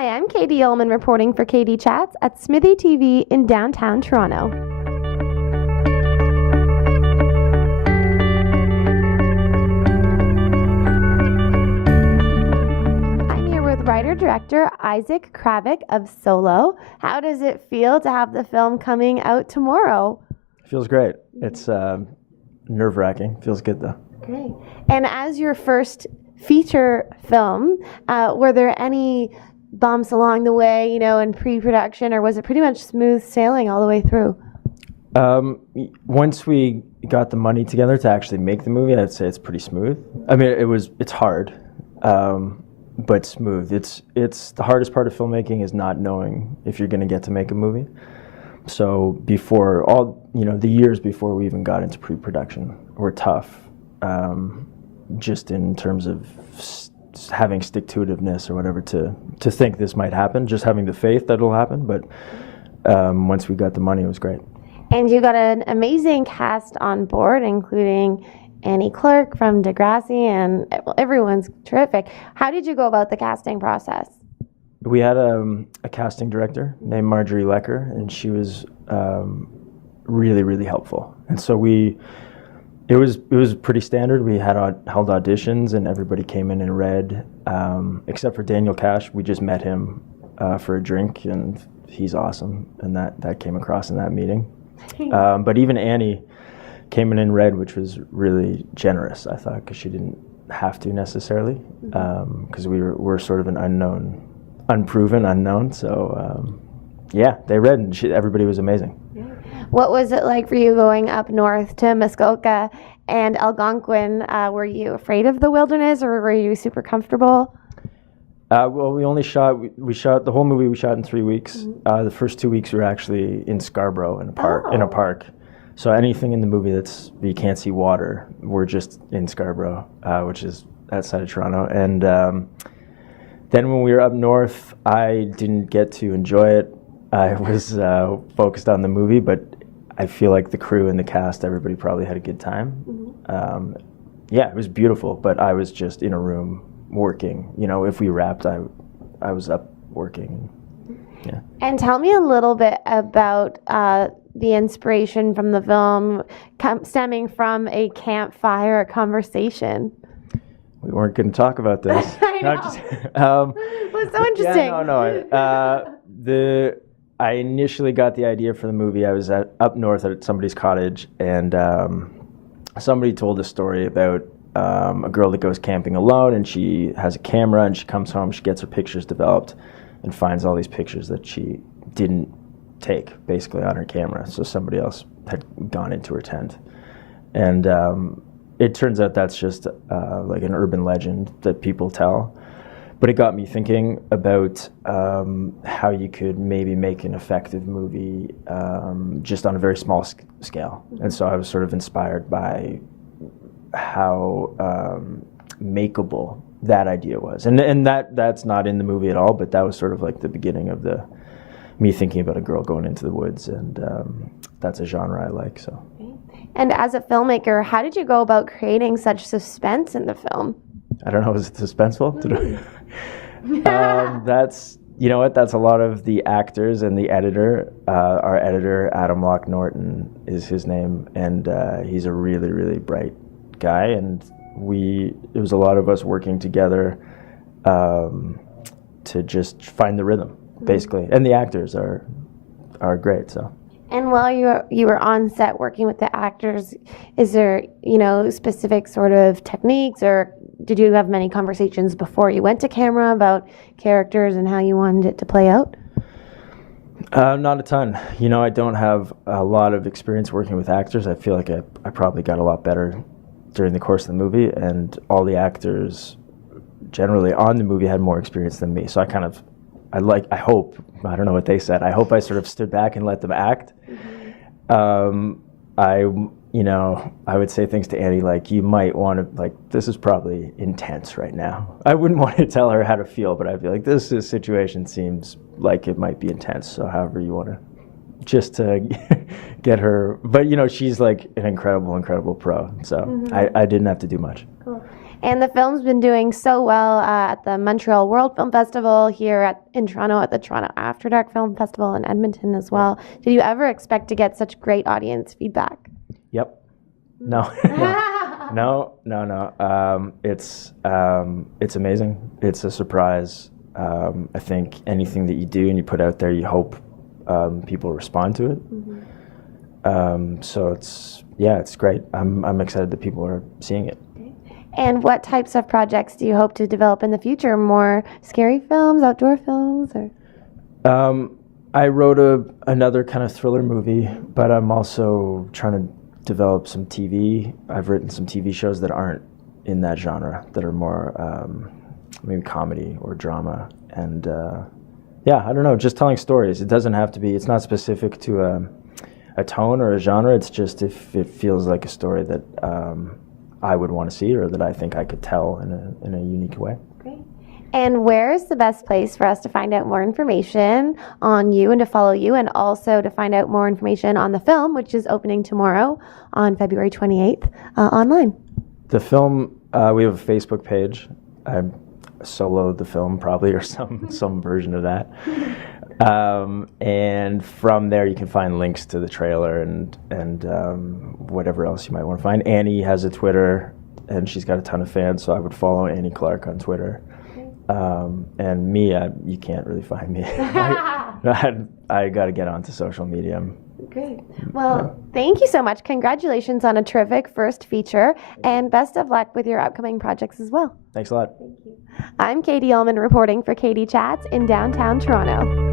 Hi, I'm Katie Ullman reporting for Katie Chats at Smitheetv in downtown Toronto. I'm here with writer-director ISAAC CRAVIT of Solo. How does it feel to have the film coming out tomorrow? Feels great. It's nerve-wracking. Feels good though. Great. And as your first feature film, were there any bumps along the way, in pre-production, or was it pretty much smooth sailing all the way through? Once we got the money together to actually make the movie, I'd say it's pretty smooth. I mean, it's hard, but smooth. It's the hardest part of filmmaking is not knowing if you're going to get to make a movie. So before the years before we even got into pre-production were tough, just in terms of having stick-to-itiveness or whatever to think this might happen, just having the faith that it'll happen. But once we got the money, it was great. And you got an amazing cast on board, including Annie Clark from Degrassi, and everyone's terrific. How did you go about the casting process? We had a casting director named Marjorie Lecker, and she was really, really helpful. And so it was pretty standard. We had held auditions, and everybody came in and read, except for Daniel Cash. We just met him for a drink, and he's awesome, and that came across in that meeting. But even Annie came in and read, which was really generous, I thought, because she didn't have to necessarily, because we're sort of an unproven unknown. So they read, and everybody was amazing. What was it like for you going up north to Muskoka and Algonquin? Were you afraid of the wilderness, or were you super comfortable? Well, we shot the whole movie. We shot in 3 weeks. The first 2 weeks we were actually in Scarborough in a park. So anything in the movie you can't see water, we're just in Scarborough, which is outside of Toronto. And then when we were up north, I didn't get to enjoy it. I was focused on the movie, but I feel like the crew and the cast, everybody probably had a good time. It was beautiful, but I was just in a room working. If we wrapped, I was up working. Yeah. And tell me a little bit about the inspiration from the film stemming from a campfire conversation. We weren't going to talk about this. I know. It was so interesting. I initially got the idea for the movie. I was up north at somebody's cottage, and somebody told a story about a girl that goes camping alone, and she has a camera, and she comes home, she gets her pictures developed, and finds all these pictures that she didn't take, basically, on her camera. So somebody else had gone into her tent. And it turns out that's just like an urban legend that people tell. But it got me thinking about how you could maybe make an effective movie just on a very small scale. And so I was sort of inspired by how makeable that idea was. And that's not in the movie at all, but that was sort of like the beginning of me thinking about a girl going into the woods, and that's a genre I like. So. And as a filmmaker, how did you go about creating such suspense in the film? I don't know, is it suspenseful? That's a lot of the actors and the editor. Our editor, Adam Locke Norton, is his name, and he's a really, really bright guy. And it was a lot of us working together to just find the rhythm, basically. And the actors are great. So. And while you were on set working with the actors, is there specific sort of techniques, or did you have many conversations before you went to camera about characters and how you wanted it to play out? Not a ton. I don't have a lot of experience working with actors. I feel like I probably got a lot better during the course of the movie, and all the actors generally on the movie had more experience than me. So I hope, I don't know what they said, I hope I sort of stood back and let them act. I would say things to Annie like, you might want to, this is probably intense right now. I wouldn't want to tell her how to feel, but I'd be like, this situation seems like it might be intense, so however you want to, just to get her. But, she's like an incredible pro, so I didn't have to do much. Cool. And the film's been doing so well at the Montreal World Film Festival, here in Toronto at the Toronto After Dark Film Festival, in Edmonton as well. Did you ever expect to get such great audience feedback? Yep. No. No. It's amazing. It's a surprise. I think anything that you do and you put out there, you hope people respond to it. Mm-hmm. So it's great. I'm excited that people are seeing it. And what types of projects do you hope to develop in the future? More scary films, outdoor films, or? I wrote another kind of thriller movie, but I'm also trying to develop some TV. I've written some TV shows that aren't in that genre, that are more maybe comedy or drama. And I don't know, just telling stories. It doesn't have to be, it's not specific to a tone or a genre. It's just if it feels like a story that I would want to see, or that I think I could tell in a unique way. Great. And where is the best place for us to find out more information on you and to follow you, and also to find out more information on the film, which is opening tomorrow on February 28th online? The film, we have a Facebook page. I soloed the film probably, or some version of that. And from there you can find links to the trailer and whatever else you might want to find. Annie has a Twitter, and she's got a ton of fans, so I would follow Annie Clark on Twitter. And me, you can't really find me. I got to get onto social media. Great. Well, thank you so much. Congratulations on a terrific first feature, and best of luck with your upcoming projects as well. Thanks a lot. Thank you. I'm Katie Ullman reporting for Katie Chats in downtown Toronto.